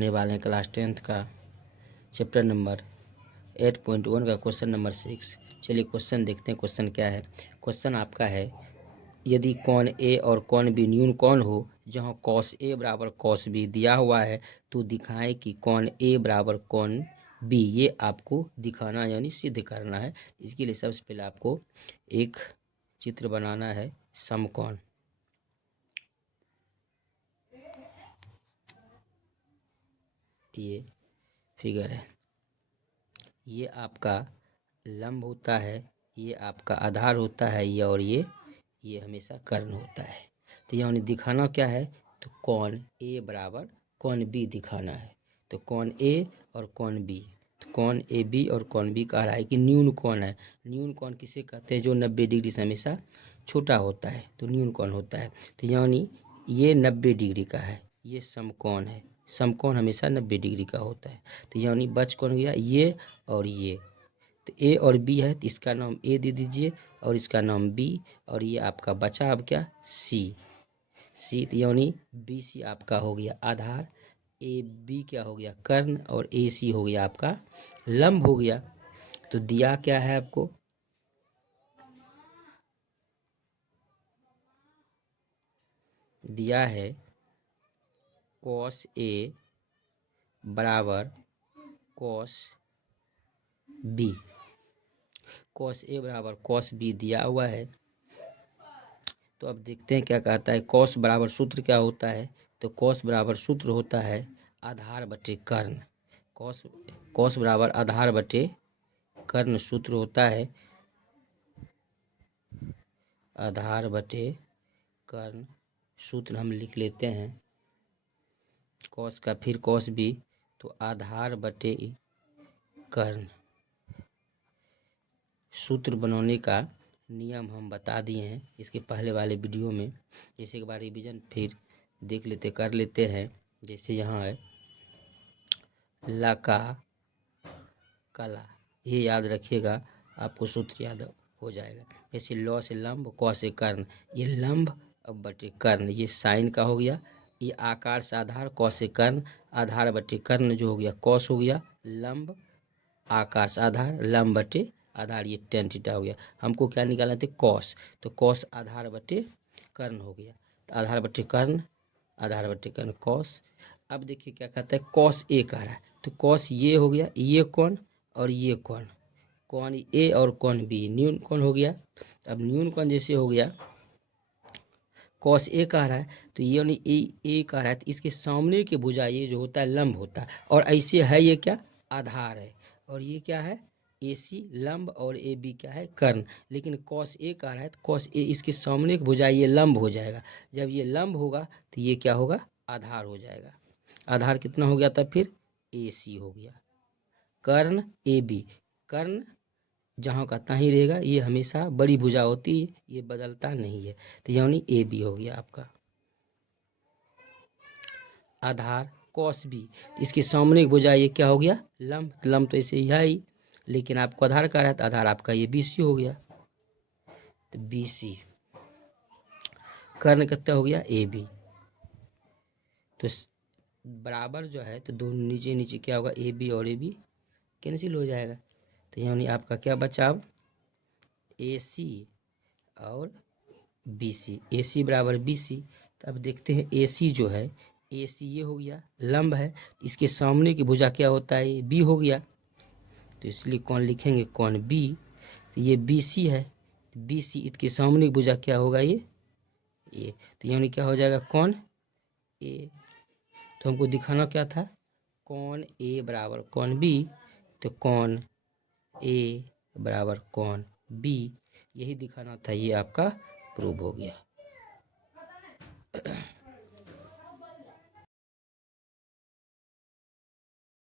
पढ़ने वाले हैं क्लास 10th का चैप्टर नंबर 8.1 का क्वेश्चन नंबर 6। चलिए क्वेश्चन देखते हैं। क्वेश्चन क्या है। क्वेश्चन आपका है, यदि कौन ए और कौन बी न्यून कौन हो जहां कॉस ए बराबर कॉस बी दिया हुआ है तो दिखाएं कि कौन ए बराबर कौन बी। ये आपको दिखाना यानी सिद्ध करना है। इसके लिए सबसे पहले आपको एक चित्र बनाना है समकोण। ये फिगर है, ये आपका लंब होता है, ये आपका आधार होता है, ये और ये हमेशा कर्ण होता है। तो यानी दिखाना क्या है, तो कौन ए बराबर कौन बी दिखाना है। तो कौन ए और कौन बी, तो कौन ए बी और कौन बी कह रहा है कि न्यून कौन है। न्यून कौन किसे कहते हैं, जो 90 डिग्री से हमेशा छोटा होता है, तो न्यून कौन होता है। तो यानी ये 90 डिग्री का है, ये समकोण है। समकोण हमेशा 90 डिग्री का होता है। तो यानी बच कौन गया, ये और ये। तो ए और बी है, तो इसका नाम ए दे दीजिए और इसका नाम बी, और ये आपका बचा अब क्या, सी। सी तो यानी बी सी आपका हो गया आधार, ए बी क्या हो गया कर्ण, और ए सी हो गया आपका लंब हो गया। तो दिया क्या है आपको, दिया है कॉस ए बराबर कॉस बी। कॉस ए बराबर कॉस बी दिया हुआ है। तो अब देखते हैं क्या कहता है। कॉस बराबर सूत्र क्या होता है, तो कॉस बराबर सूत्र होता है आधार बटे कर्ण। कॉस कॉस बराबर आधार बटे कर्ण सूत्र होता है आधार बटे कर्ण। सूत्र हम लिख लेते हैं कॉस का, फिर कॉस बी, तो आधार बटे कर्ण। सूत्र बनाने का नियम हम बता दिए हैं इसके पहले वाले वीडियो में। जैसे एक बार रिवीजन फिर देख लेते कर लेते हैं। जैसे यहाँ है लका कला, ये याद रखिएगा, आपको सूत्र याद हो जाएगा। जैसे लौ से लंब, क से कर्ण, ये लंब अब बटे कर्ण, ये साइन का हो गया। ये आकार से आधार, क से कर्ण, आधार बटे कर्ण जो हो गया कॉस हो गया, लंब आकार से आधार, लंब बटे आधार, ये टेन थीटा हो गया। हमको क्या निकालना थे, कॉस, तो कॉस आधार बटे कर्ण हो गया। तो आधार बटे कर्ण, आधार बटे कर्ण कॉस। अब देखिए क्या कहता है, कॉस ए कह रहा है, तो कॉस ये हो गया, ये कौन और ये कौन, कौन ए और कौन बी, न्यून कौन हो गया। अब न्यून कौन जैसे हो गया, कॉस ए कह रहा है, तो ये यानी ए कह रहा है, तो इसके सामने की भुजा ये जो होता है लंब होता है, और ऐसे है ये क्या आधार है, और ये क्या है ए सी लंब, और ए बी क्या है कर्ण। लेकिन कॉस ए कह रहा है, तो कॉस ए इसके सामने की भुजा ये लंब हो जाएगा। जब ये लंब होगा तो ये क्या होगा, आधार हो जाएगा। आधार कितना हो गया तब, फिर ए सी हो गया। कर्ण ए बी, कर्ण जहाँ का तहीं रहेगा, ये हमेशा बड़ी भुजा होती है, ये बदलता नहीं है। तो यानी ए बी हो गया आपका। आधार कॉस बी, इसके सामने की भुजा ये क्या हो गया लंब, लंब तो ऐसे ही है ही, लेकिन आपको आधार का है तो आधार आपका ये बी सी हो गया। तो बी सी, कर्ण कितना हो गया ए बी, तो बराबर जो है तो दोनों नीचे नीचे क्या होगा, ए बी और ए बी कैंसिल हो जाएगा। तो यानी आपका क्या बचा अब, ए सी और बी सी, ए सी बराबर बी सी। तो अब देखते हैं ए सी जो है, ए सी ये हो गया लंब है, इसके सामने की भुजा क्या होता है, ये बी हो गया, तो इसलिए कौन लिखेंगे, कौन बी। तो ये बी सी है, बी सी इसके सामने की भुजा क्या होगा, ये तो यानी क्या हो जाएगा, कौन ए। तो हमको दिखाना क्या था, कौन ए बराबर कौन बी, तो कौन ए बराबर कौन बी, यही दिखाना था। ये आपका प्रूव हो गया।